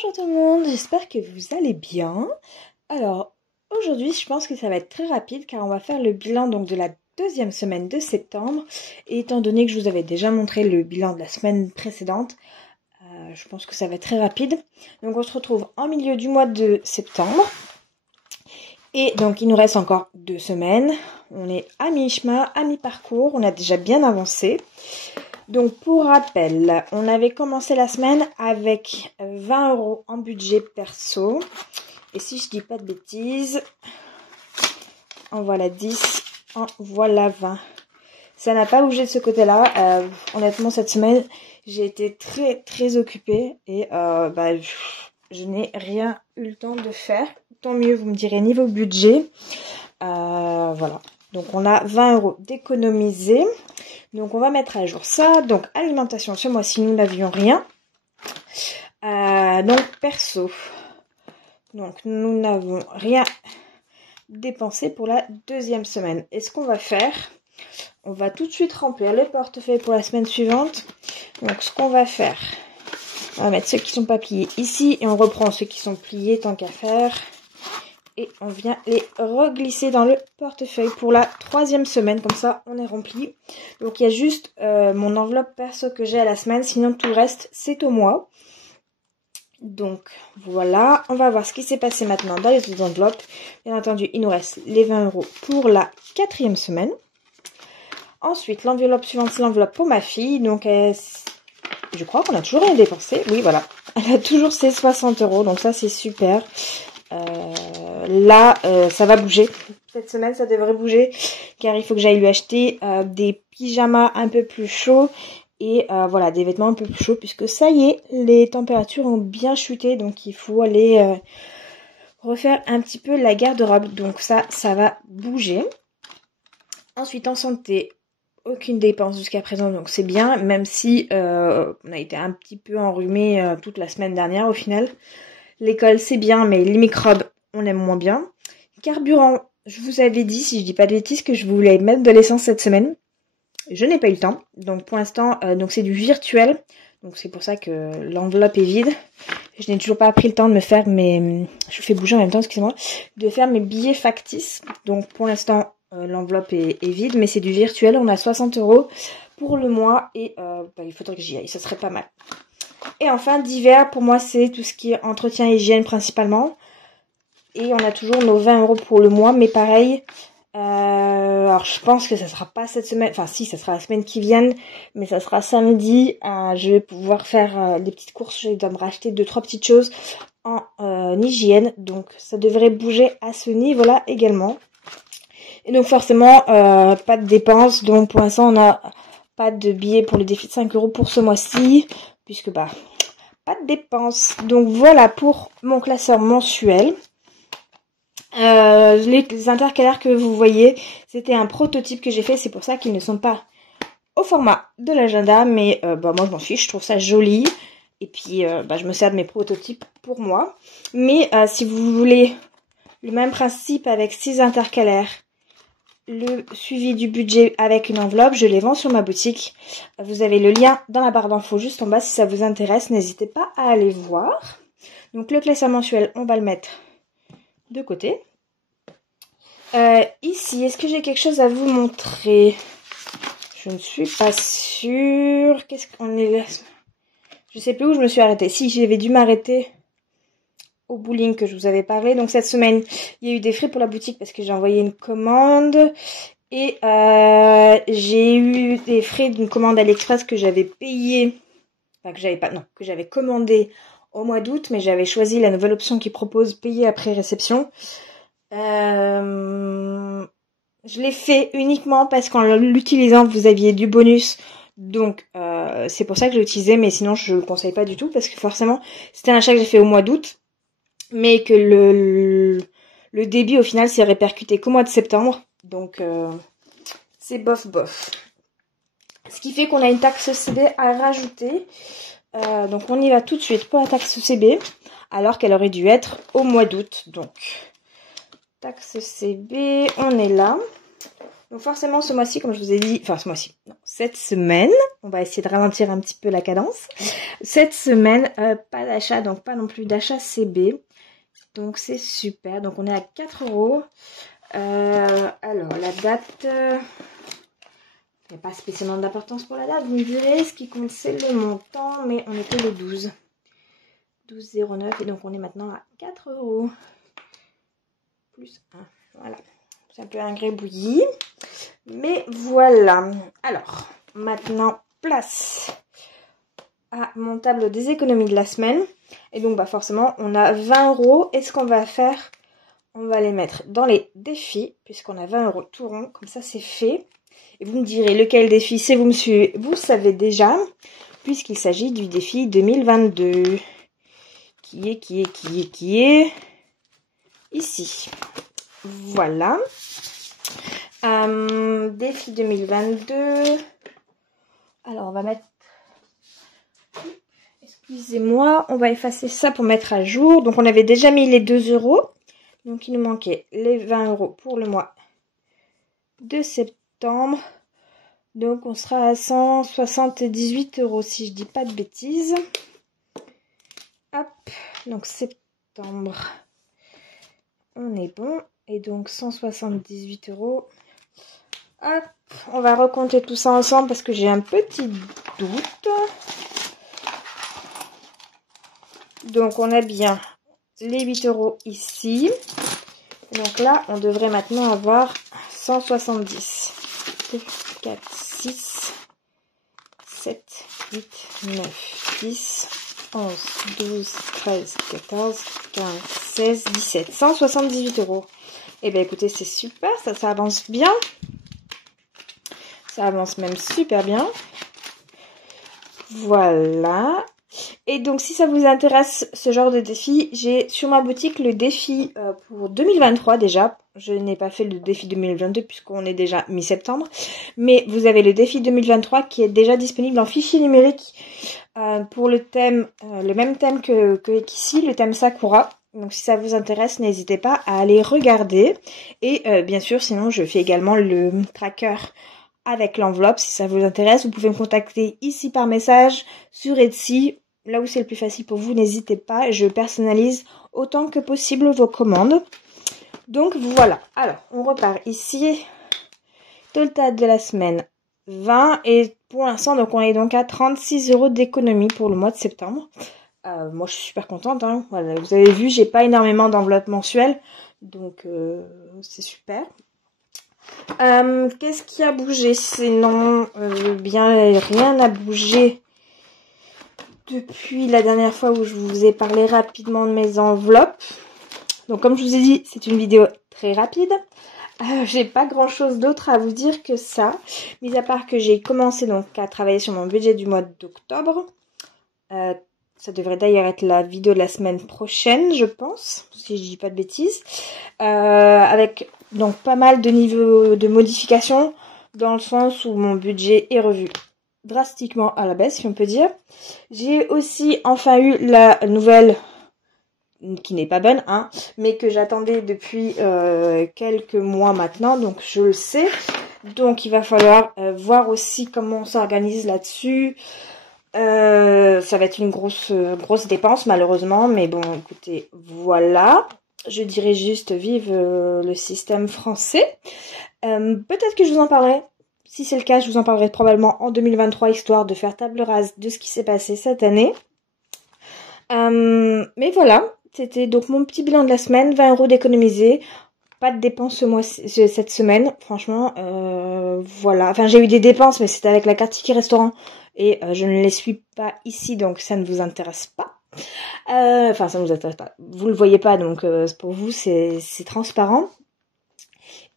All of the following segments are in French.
Bonjour tout le monde, j'espère que vous allez bien. Alors, aujourd'hui, je pense que ça va être très rapide car on va faire le bilan donc de la deuxième semaine de septembre. Et étant donné que je vous avais déjà montré le bilan de la semaine précédente, je pense que ça va être très rapide. Donc on se retrouve en milieu du mois de septembre. Et donc il nous reste encore 2 semaines. On est à mi-chemin, à mi-parcours, on a déjà bien avancé. Donc pour rappel, on avait commencé la semaine avec 20 € en budget perso. Et si je dis pas de bêtises, en voilà 10, en voilà 20. Ça n'a pas bougé de ce côté-là. Honnêtement, cette semaine, j'ai été très occupée et je n'ai rien eu le temps de faire. Tant mieux, vous me direz, niveau budget. Voilà. Donc on a 20 € d'économiser. Donc on va mettre à jour ça. Donc alimentation, ce mois-ci, nous n'avions rien. Donc perso. Donc nous n'avons rien dépensé pour la deuxième semaine. Et ce qu'on va faire, on va tout de suite remplir le portefeuille pour la semaine suivante. Donc ce qu'on va faire, on va mettre ceux qui sont pas pliés ici et on reprend ceux qui sont pliés tant qu'à faire. Et on vient les reglisser dans le portefeuille pour la troisième semaine. Comme ça, on est rempli. Donc, il y a juste mon enveloppe perso que j'ai à la semaine. Sinon, tout le reste, c'est au mois. Donc, voilà. On va voir ce qui s'est passé maintenant dans les autres enveloppes. Bien entendu, il nous reste les 20 € pour la quatrième semaine. Ensuite, l'enveloppe suivante, c'est l'enveloppe pour ma fille. Donc, je crois qu'on a toujours rien dépensé. Oui, voilà. Elle a toujours ses 60 €. Donc, ça, c'est super. Là, ça va bouger. Cette semaine, ça devrait bouger. Car il faut que j'aille lui acheter des pyjamas un peu plus chauds. Et voilà, des vêtements un peu plus chauds. Puisque ça y est, les températures ont bien chuté. Donc il faut aller refaire un petit peu la garde-robe. Donc ça va bouger. Ensuite, en santé, aucune dépense jusqu'à présent. Donc c'est bien. Même si on a été un petit peu enrhumé toute la semaine dernière au final. L'école, c'est bien, mais les microbes, on aime moins bien. Carburant, je vous avais dit, si je dis pas de bêtises, que je voulais mettre de l'essence cette semaine. Je n'ai pas eu le temps. Donc pour l'instant, donc c'est du virtuel. Donc c'est pour ça que l'enveloppe est vide. Je n'ai toujours pas pris le temps de me faire mes... Je fais bouger en même temps, excusez-moi. De faire mes billets factices. Donc pour l'instant, l'enveloppe est vide, mais c'est du virtuel. On a 60 € pour le mois et il faudrait que j'y aille. Ça serait pas mal. Et enfin, divers, pour moi, c'est tout ce qui est entretien et hygiène principalement. Et on a toujours nos 20 € pour le mois. Mais pareil, alors je pense que ça sera pas cette semaine. Enfin si, ça sera la semaine qui vient. Mais ça sera samedi. Je vais pouvoir faire des petites courses. Je dois me racheter 2-3 petites choses en hygiène. Donc ça devrait bouger à ce niveau-là également. Et donc forcément, pas de dépenses. Donc pour l'instant, on n'a pas de billets pour le défi de 5 € pour ce mois-ci. Puisque pas de dépenses. Donc voilà pour mon classeur mensuel. Les intercalaires que vous voyez, c'était un prototype que j'ai fait. C'est pour ça qu'ils ne sont pas au format de l'agenda. Mais moi je m'en fiche, je trouve ça joli. Et puis je me sers de mes prototypes pour moi. Mais si vous voulez le même principe avec 6 intercalaires, le suivi du budget avec une enveloppe, je les vends sur ma boutique. Vous avez le lien dans la barre d'infos juste en bas si ça vous intéresse. N'hésitez pas à aller voir. Donc le classeur mensuel, on va le mettre de côté. Ici, est-ce que j'ai quelque chose à vous montrer? Je ne suis pas sûre. Qu'est-ce qu'on est là? Je sais plus où je me suis arrêtée. Si, j'avais dû m'arrêter au bowling que je vous avais parlé. Donc cette semaine, il y a eu des frais pour la boutique parce que j'ai envoyé une commande. Et j'ai eu des frais d'une commande AliExpress que j'avais payé. Enfin que j'avais commandé au mois d'août, mais j'avais choisi la nouvelle option qui propose payer après réception. Je l'ai fait uniquement parce qu'en l'utilisant, vous aviez du bonus. Donc c'est pour ça que je l'ai utilisé, mais sinon je ne le conseille pas du tout parce que forcément c'était un achat que j'ai fait au mois d'août. Mais que le débit au final s'est répercuté qu'au mois de septembre. Donc c'est bof. Ce qui fait qu'on a une taxe CB à rajouter. Donc on y va tout de suite pour la taxe CB. Alors qu'elle aurait dû être au mois d'août. Donc taxe CB, on est là. Donc forcément ce mois-ci, comme je vous ai dit, enfin ce mois-ci, non, cette semaine, on va essayer de ralentir un petit peu la cadence. Cette semaine, pas d'achat, donc pas non plus d'achat CB. Donc c'est super, donc on est à 4 €. Alors la date, il n'y a pas spécialement d'importance pour la date, vous me direz, ce qui compte c'est le montant, mais on était le 12. 12,09 et donc on est maintenant à 4 € plus 1. Voilà, c'est un peu un grébouillis, mais voilà. Alors, maintenant place à mon tableau des économies de la semaine. Et donc bah forcément on a 20 €. Et ce qu'on va faire, on va les mettre dans les défis, puisqu'on a 20 € tout rond, comme ça c'est fait. Et vous me direz lequel défi, si vous me suivez, vous savez déjà, puisqu'il s'agit du défi 2022. Qui est ici. Voilà. Défi 2022. Alors, on va mettre... Excusez-moi, on va effacer ça pour mettre à jour. Donc, on avait déjà mis les 2 €. Donc, il nous manquait les 20 € pour le mois de septembre. Donc, on sera à 178 € si je dis pas de bêtises. Hop, donc septembre, on est bon. Et donc 178 €. Hop, on va recompter tout ça ensemble parce que j'ai un petit doute. Donc on a bien les 8 € ici. Donc là, on devrait maintenant avoir 170. 2, 4, 6, 7, 8, 9, 10... 11, 12, 13, 14, 15, 16, 17, 178 €. Et bien écoutez, c'est super, ça avance bien. Ça avance même super bien. Voilà. Et donc si ça vous intéresse ce genre de défi, j'ai sur ma boutique le défi pour 2023 déjà. Je n'ai pas fait le défi 2022 puisqu'on est déjà mi-septembre. Mais vous avez le défi 2023 qui est déjà disponible en fichier numérique pour le thème, le même thème qu'ici, le thème Sakura. Donc si ça vous intéresse, n'hésitez pas à aller regarder. Et bien sûr, sinon je fais également le tracker avec l'enveloppe. Si ça vous intéresse, vous pouvez me contacter ici par message, sur Etsy. Là où c'est le plus facile pour vous, n'hésitez pas. Je personnalise autant que possible vos commandes. Donc voilà. Alors, on repart ici. Total de la semaine 20. Et pour l'instant, donc on est donc à 36 € d'économie pour le mois de septembre. Moi, je suis super contente. Hein. Voilà, vous avez vu, j'ai pas énormément d'enveloppes mensuelles. Donc, c'est super. Qu'est-ce qui a bougé? Sinon, bien rien n'a bougé depuis la dernière fois où je vous ai parlé rapidement de mes enveloppes. Donc comme je vous ai dit, c'est une vidéo très rapide. J'ai pas grand chose d'autre à vous dire que ça, mis à part que j'ai commencé donc à travailler sur mon budget du mois d'octobre. Ça devrait d'ailleurs être la vidéo de la semaine prochaine, je pense, si je dis pas de bêtises. Avec donc pas mal de niveaux de modifications, dans le sens où mon budget est revu drastiquement à la baisse, si on peut dire. J'ai aussi enfin eu la nouvelle, qui n'est pas bonne, hein, mais que j'attendais depuis quelques mois maintenant, donc je le sais. Donc il va falloir voir aussi comment on s'organise là-dessus. Ça va être une grosse dépense malheureusement, mais bon écoutez, voilà. Je dirais juste vive le système français. Peut-être que je vous en parlerai. Si c'est le cas, je vous en parlerai probablement en 2023, histoire de faire table rase de ce qui s'est passé cette année. Mais voilà, c'était donc mon petit bilan de la semaine, 20 € d'économiser. Pas de dépenses cette semaine, franchement, voilà. Enfin, j'ai eu des dépenses, mais c'était avec la carte ticket restaurant. Et je ne les suis pas ici, donc ça ne vous intéresse pas. Enfin, ça ne vous intéresse pas. Vous le voyez pas, donc pour vous, c'est transparent.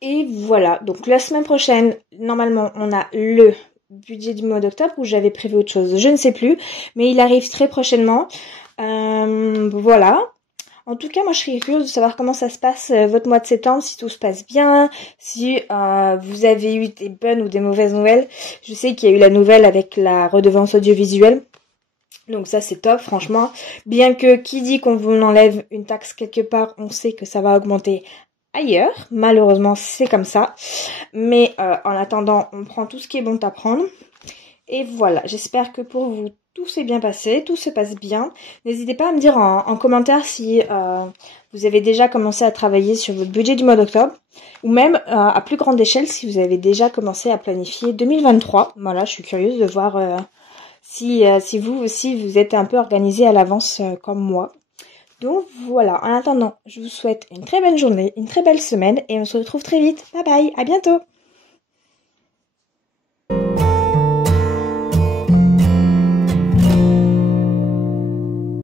Et voilà, donc la semaine prochaine, normalement, on a le budget du mois d'octobre où j'avais prévu autre chose. Je ne sais plus, mais il arrive très prochainement. Voilà. En tout cas, moi, je serais curieuse de savoir comment ça se passe votre mois de septembre, si tout se passe bien, si vous avez eu des bonnes ou des mauvaises nouvelles. Je sais qu'il y a eu la nouvelle avec la redevance audiovisuelle. Donc ça, c'est top, franchement. Bien que qui dit qu'on vous enlève une taxe quelque part, on sait que ça va augmenter ailleurs. Malheureusement, c'est comme ça. Mais en attendant, on prend tout ce qui est bon à prendre. Et voilà, j'espère que pour vous, tout s'est bien passé, tout se passe bien. N'hésitez pas à me dire en commentaire si vous avez déjà commencé à travailler sur votre budget du mois d'octobre. Ou même à plus grande échelle si vous avez déjà commencé à planifier 2023. Voilà, je suis curieuse de voir si vous aussi vous êtes un peu organisé à l'avance comme moi. Donc voilà, en attendant, je vous souhaite une très bonne journée, une très belle semaine et on se retrouve très vite. Bye bye, à bientôt!